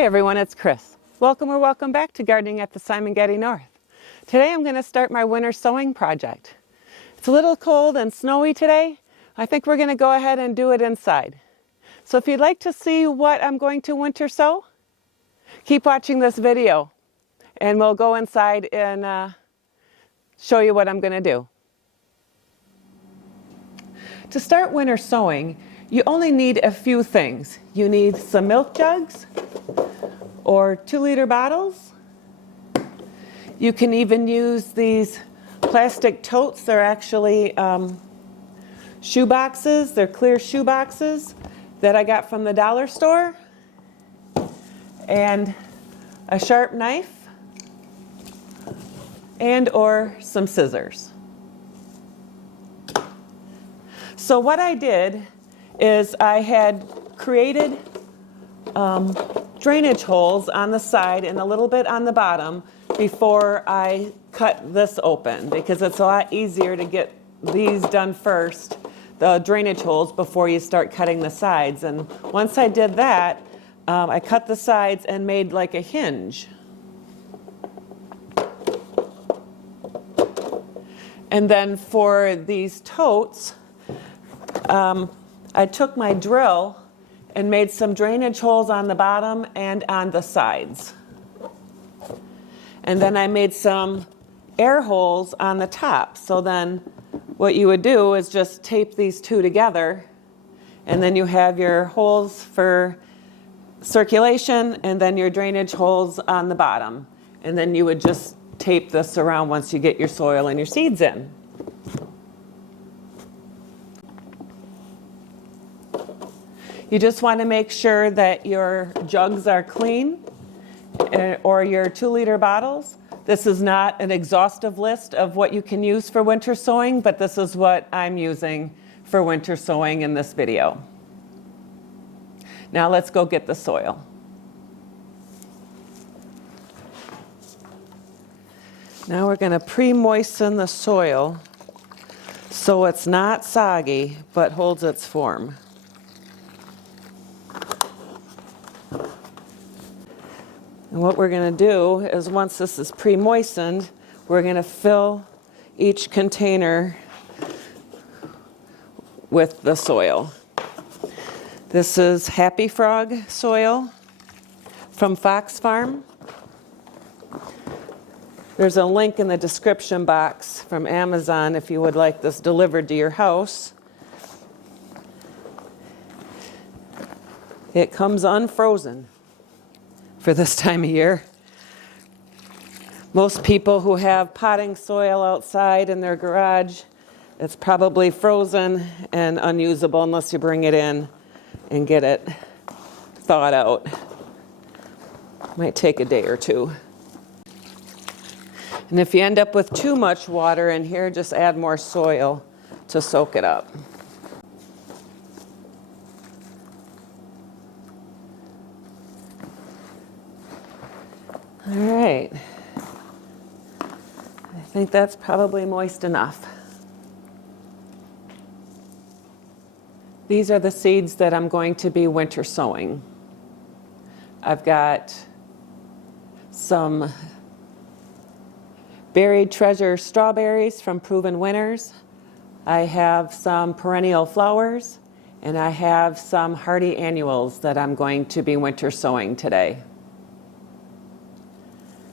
Hi everyone, it's Chris. Welcome or welcome back to Gardening at the Simongetti North. Today I'm going to start my winter sowing project. It's a little cold and snowy today. I think we're going to go ahead and do it inside. So if you'd like to see what I'm going to winter sow, keep watching this video and we'll go inside and show you what I'm going to do. To start winter sowing, you only need a few things. You need some milk jugs or 2-liter bottles. You can even use these plastic totes. They're actually shoe boxes. They're clear shoe boxes that I got from the dollar store. And a sharp knife and or some scissors. So what I did is I had created drainage holes on the side and a little bit on the bottom before I cut this open, because it's a lot easier to get these done first, the drainage holes, before you start cutting the sides. And once I did that, I cut the sides and made like a hinge. And then for these totes, I took my drill and made some drainage holes on the bottom and on the sides. And then I made some air holes on the top. So then what you would do is just tape these two together, and then you have your holes for circulation and then your drainage holes on the bottom. And then you would just tape this around once you get your soil and your seeds in. You just want to make sure that your jugs are clean, or your 2-liter bottles. This is not an exhaustive list of what you can use for winter sowing, but this is what I'm using for winter sowing in this video. Now let's go get the soil. Now we're going to pre-moisten the soil so it's not soggy but holds its form. And what we're going to do is, once this is pre-moistened, we're going to fill each container with the soil. This is Happy Frog soil from Fox Farm. There's a link in the description box from Amazon if you would like this delivered to your house. It comes unfrozen for this time of year. Most people who have potting soil outside in their garage, it's probably frozen and unusable unless you bring it in and get it thawed out. Might take a day or two. And if you end up with too much water in here, just add more soil to soak it up. All right, I think that's probably moist enough. These are the seeds that I'm going to be winter sowing. I've got some Buried Treasure strawberries from Proven Winners. I have some perennial flowers, and I have some hardy annuals that I'm going to be winter sowing today.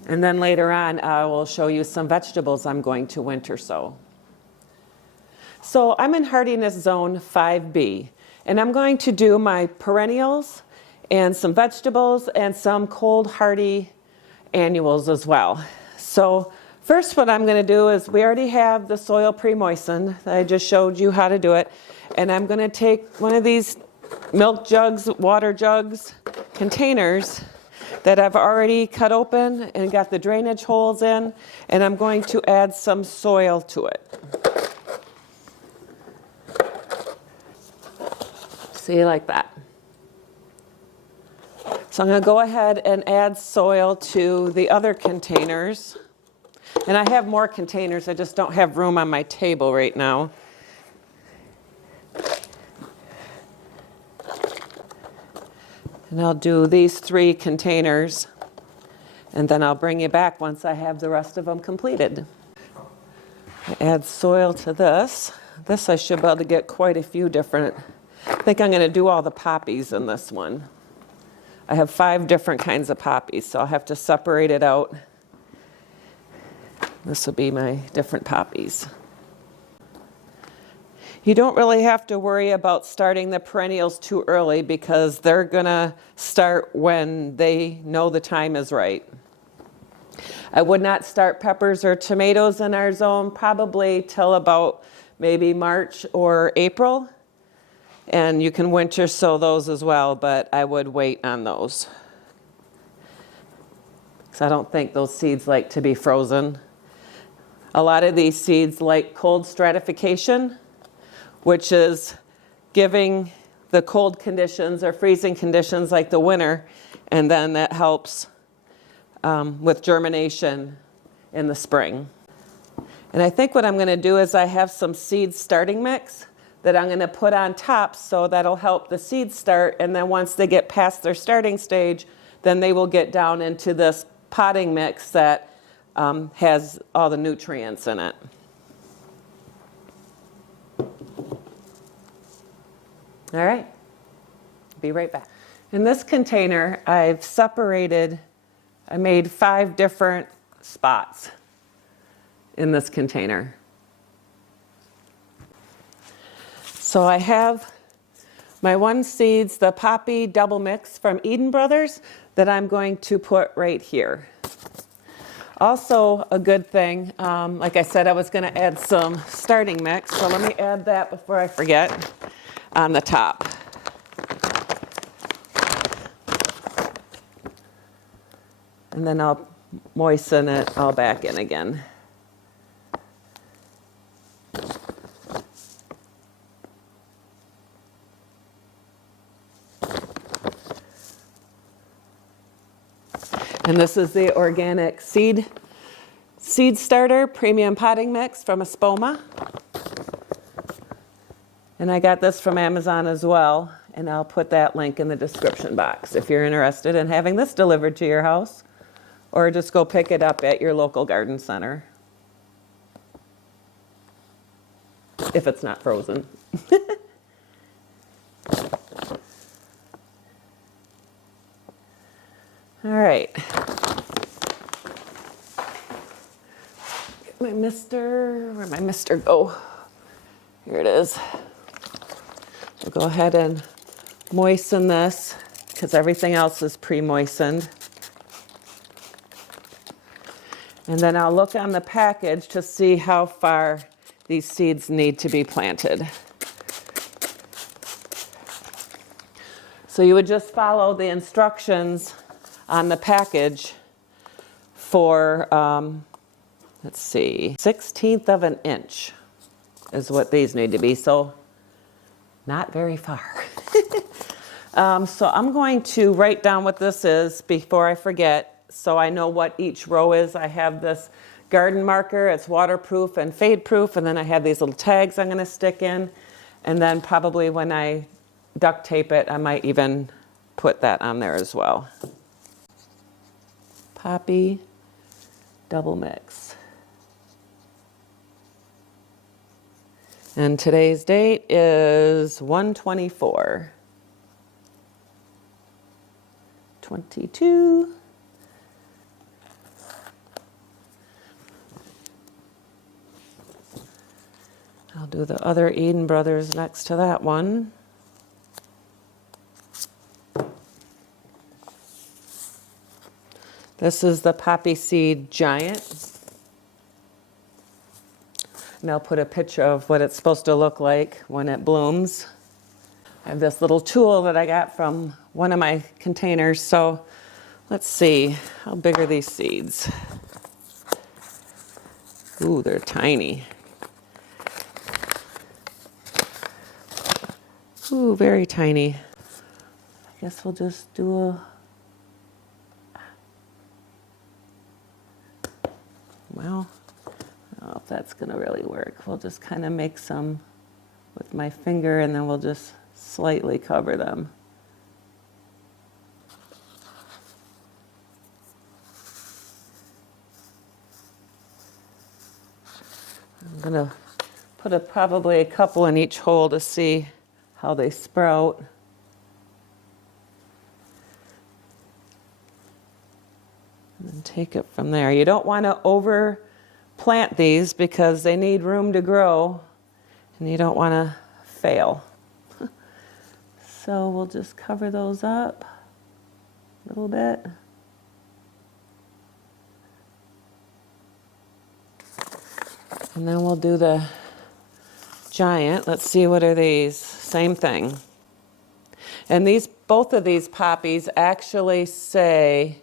And then later on, I will show you some vegetables I'm going to winter sow. So I'm in hardiness zone 5B, and I'm going to do my perennials and some vegetables and some cold hardy annuals as well. So first, what I'm going to do is, we already have the soil pre-moistened. I just showed you how to do it. And I'm going to take one of these milk jugs, water jugs, containers that I've already cut open and got the drainage holes in, and I'm going to add some soil to it. See, like that. So I'm going to go ahead and add soil to the other containers. And I have more containers, I just don't have room on my table right now. And I'll do these 3 containers, and then I'll bring you back once I have the rest of them completed. Add soil to this. This I should be able to get quite a few different. I think I'm going to do all the poppies in this one. I have 5 different kinds of poppies, so I'll have to separate it out. This will be my different poppies. You don't really have to worry about starting the perennials too early because they're going to start when they know the time is right. I would not start peppers or tomatoes in our zone probably till about maybe March or April. And you can winter sow those as well, but I would wait on those. Because I don't think those seeds like to be frozen. A lot of these seeds like cold stratification, which is giving the cold conditions or freezing conditions like the winter, and then that helps with germination in the spring. And I think what I'm going to do is I have some seed starting mix that I'm going to put on top, so that'll help the seeds start, and then once they get past their starting stage, then they will get down into this potting mix that has all the nutrients in it. All right, be right back. In this container, I've separated, I made 5 different spots in this container. So I have my 1 seeds, the poppy double mix from Eden Brothers, that I'm going to put right here. Also a good thing, like I said, I was going to add some starting mix, so let me add that before I forget. On the top. And then I'll moisten it all back in again. And this is the organic seed starter premium potting mix from Espoma. And I got this from Amazon as well, and I'll put that link in the description box if you're interested in having this delivered to your house, or just go pick it up at your local garden center, if it's not frozen. All right. Get my mister, where'd my mister go? Here it is. We'll go ahead and moisten this because everything else is pre-moistened. And then I'll look on the package to see how far these seeds need to be planted. So you would just follow the instructions on the package for, let's see, 1/16 of an inch is what these need to be. So not very far. So I'm going to write down what this is before I forget, so I know what each row is. I have this garden marker, it's waterproof and fade proof, and then I have these little tags I'm going to stick in, and then probably when I duct tape it, I might even put that on there as well. Poppy double mix. And today's date is 1/24. 22. I'll do the other Eden Brothers next to that one. This is the Poppy Seed Giant. And I'll put a picture of what it's supposed to look like when it blooms. I have this little tool that I got from one of my containers. So let's see, how big are these seeds? Ooh, they're tiny. Ooh, very tiny. I guess we'll just do a... Well, I don't know if that's going to really work. We'll just kind of make some with my finger, and then we'll just slightly cover them. I'm gonna put probably a couple in each hole to see how they sprout. And then take it from there. You don't want to over plant these because they need room to grow and you don't want to fail. So we'll just cover those up a little bit. And then we'll do the giant. Let's see, what are these? Same thing. And both of these poppies actually say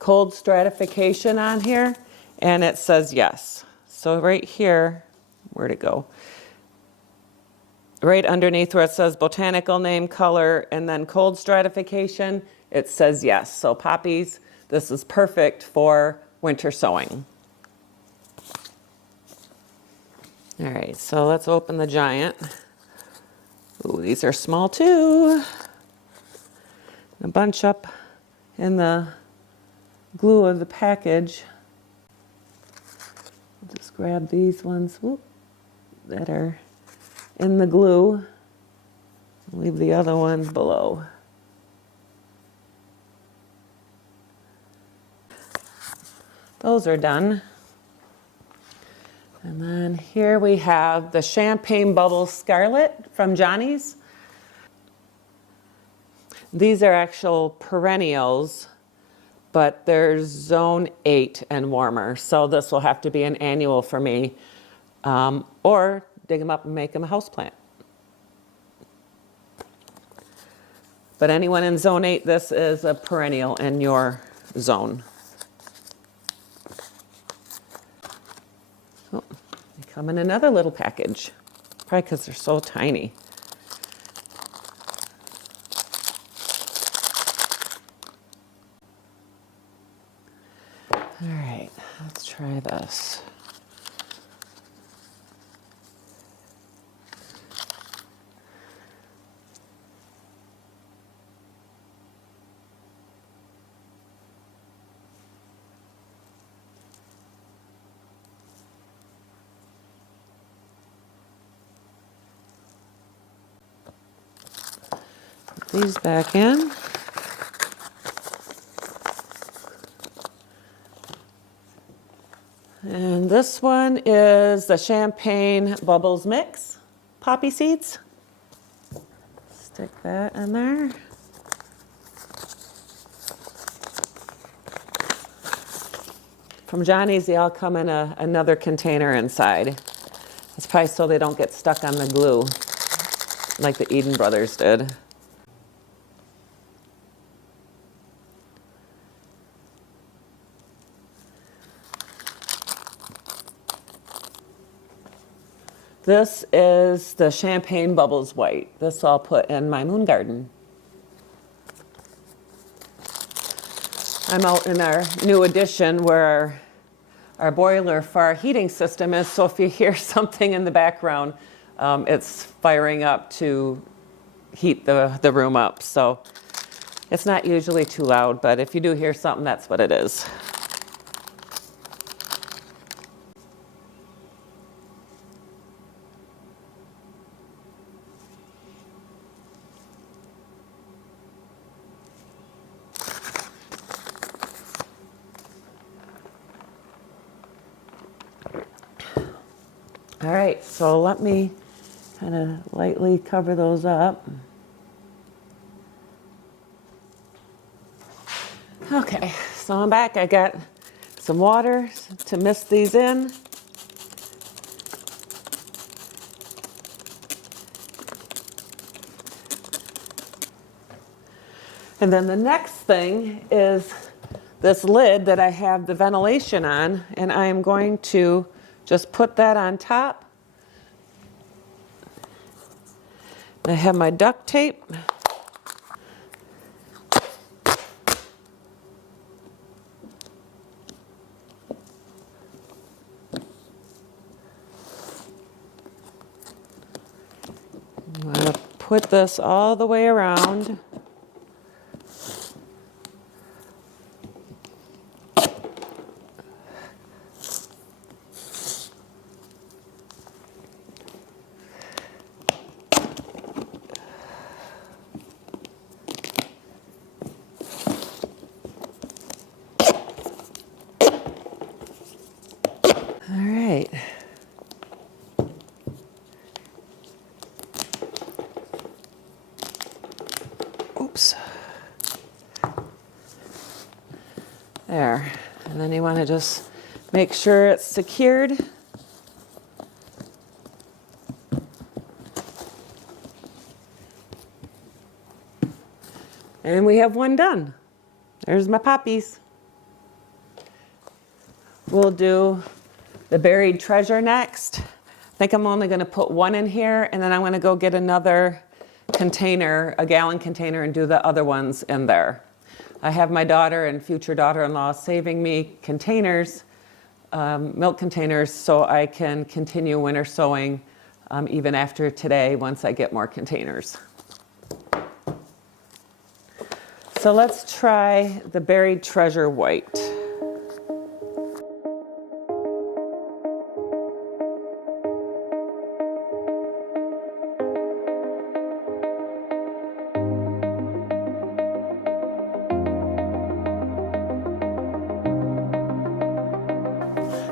cold stratification on here, and it says yes. So right here, where'd it go? Right underneath where it says botanical name, color, and then cold stratification, it says yes. So poppies, this is perfect for winter sowing. All right, so let's open the giant. Ooh, these are small too. A bunch up in the glue of the package. I'll just grab these ones that are in the glue. Leave the other ones below. Those are done. And then here we have the Champagne Bubble Scarlet from Johnny's. These are actual perennials, but they're zone 8 and warmer. So this will have to be an annual for me, or dig them up and make them a houseplant. But anyone in zone 8, this is a perennial in your zone. Oh, they come in another little package, probably because they're so tiny. All right, let's try this. Put these back in. And this one is the Champagne Bubbles Mix poppy seeds. Stick that in there. From Johnny's, they all come in another container inside. It's probably so they don't get stuck on the glue like the Eden Brothers did. This is the Champagne Bubbles White. This I'll put in my moon garden. I'm out in our new addition where our boiler for our heating system is, so if you hear something in the background, it's firing up to heat the room up. So it's not usually too loud, but if you do hear something, that's what it is. All right, so let me kind of lightly cover those up. Okay, so I'm back. I got some water to mist these in. And then the next thing is this lid that I have the ventilation on, and I am going to just put that on top. I have my duct tape. I'm going to put this all the way around. There. And then you want to just make sure it's secured. And we have one done. There's my poppies. We'll do the buried treasure next. I think I'm only going to put one in here, and then I'm going to go get another container, a gallon container, and do the other ones in there. I have my daughter and future daughter-in-law saving me containers, milk containers, so I can continue winter sowing even after today once I get more containers. So let's try the buried treasure white.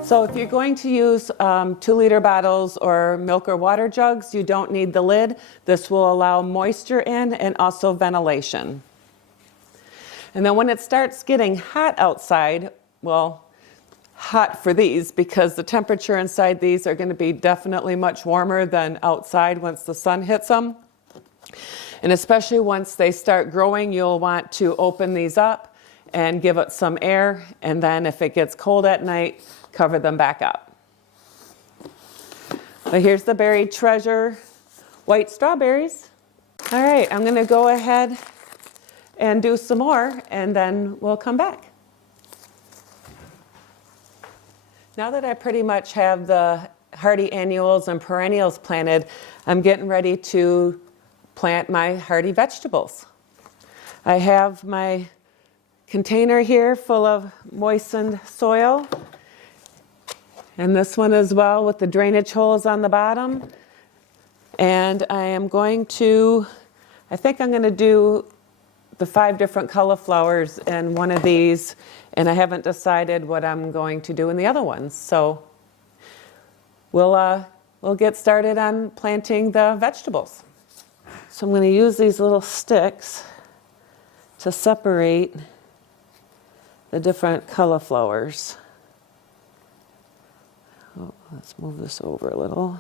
So if you're going to use 2-liter bottles or milk or water jugs, you don't need the lid. This will allow moisture in and also ventilation. And then when it starts getting hot outside, well, hot for these because the temperature inside these are going to be definitely much warmer than outside once the sun hits them. And especially once they start growing, you'll want to open these up and give it some air. And then if it gets cold at night, cover them back up. But here's the buried treasure, white strawberries. All right, I'm going to go ahead and do some more, and then we'll come back. Now that I pretty much have the hardy annuals and perennials planted, I'm getting ready to plant my hardy vegetables. I have my container here full of moistened soil, and this one as well with the drainage holes on the bottom. And I think I'm going to do the 5 different cauliflowers in one of these, and I haven't decided what I'm going to do in the other ones. So we'll get started on planting the vegetables. So I'm going to use these little sticks to separate the different cauliflowers. Oh, let's move this over a little.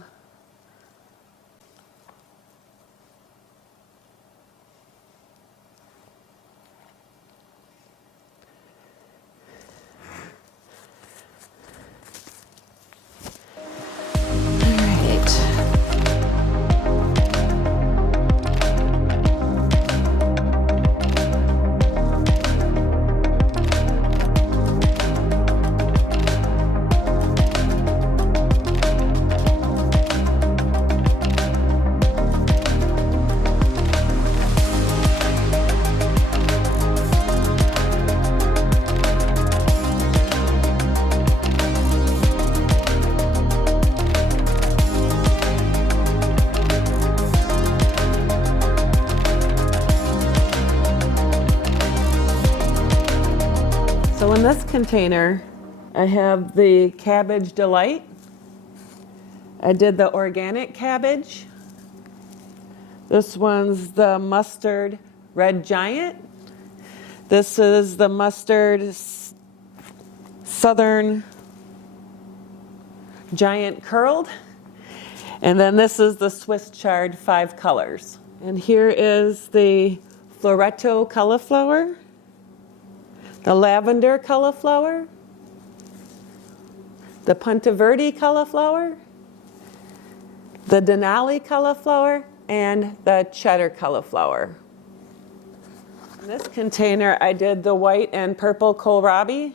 So in this container, I have the Cabbage Delight. I did the organic cabbage. This one's the Mustard Red Giant. This is the Mustard Southern Giant Curled. And then this is the Swiss Chard 5 colors. And here is the Floretto cauliflower, the lavender cauliflower, the Punta Verde cauliflower, the Denali cauliflower, and the cheddar cauliflower. In this container, I did the white and purple kohlrabi.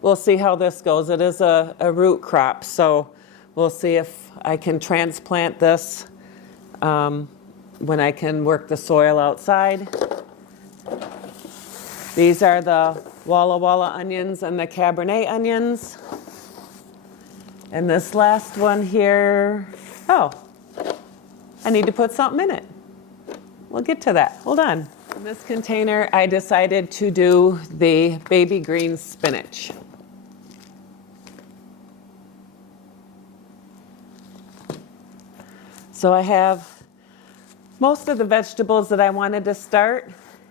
We'll see how this goes. It is a root crop, so we'll see if I can transplant this when I can work the soil outside. These are the Walla Walla onions and the Cabernet onions. And this last one here, oh, I need to put something in it. We'll get to that. Hold on. In this container, I decided to do the baby green spinach. So I have most of the vegetables that I wanted to start.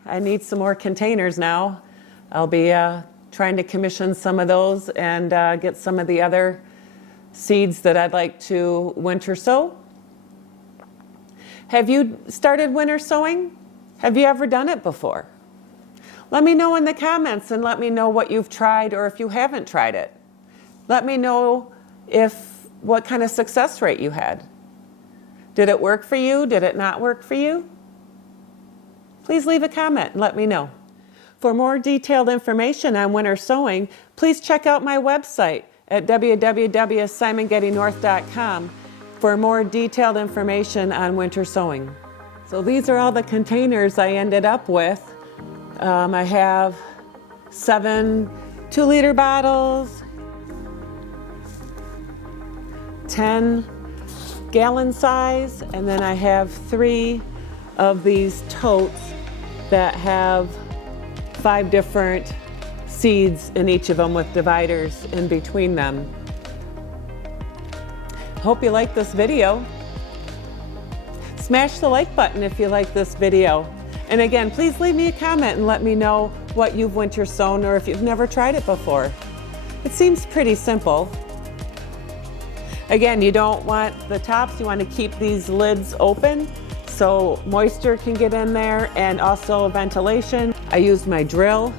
I need some more containers now. I'll be trying to commission some of those and get some of the other seeds that I'd like to winter sow. Have you started winter sowing? Have you ever done it before? Let me know in the comments and let me know what you've tried or if you haven't tried it. Let me know what kind of success rate you had. Did it work for you? Did it not work for you? Please leave a comment and let me know. For more detailed information on winter sowing, please check out my website at www.SimongettiNorth.com for more detailed information on winter sowing. So these are all the containers I ended up with. I have 7 2-liter bottles, 10 gallon size, and then I have 3 of these totes that have 5 different seeds in each of them with dividers in between them. Hope you like this video. Smash the like button if you like this video. And again, please leave me a comment and let me know what you've winter sown or if you've never tried it before. It seems pretty simple. Again, you don't want the tops, you want to keep these lids open so moisture can get in there and also ventilation. I use my drill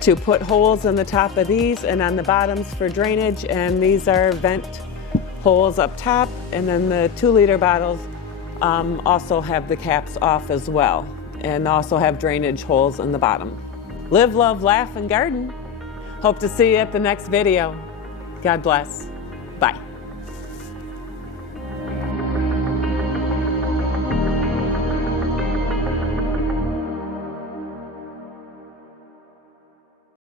to put holes in the top of these and on the bottoms for drainage, and these are vent holes up top, and then the 2-liter bottles also have the caps off as well and also have drainage holes in the bottom. Live, love, laugh, and garden. Hope to see you at the next video. God bless.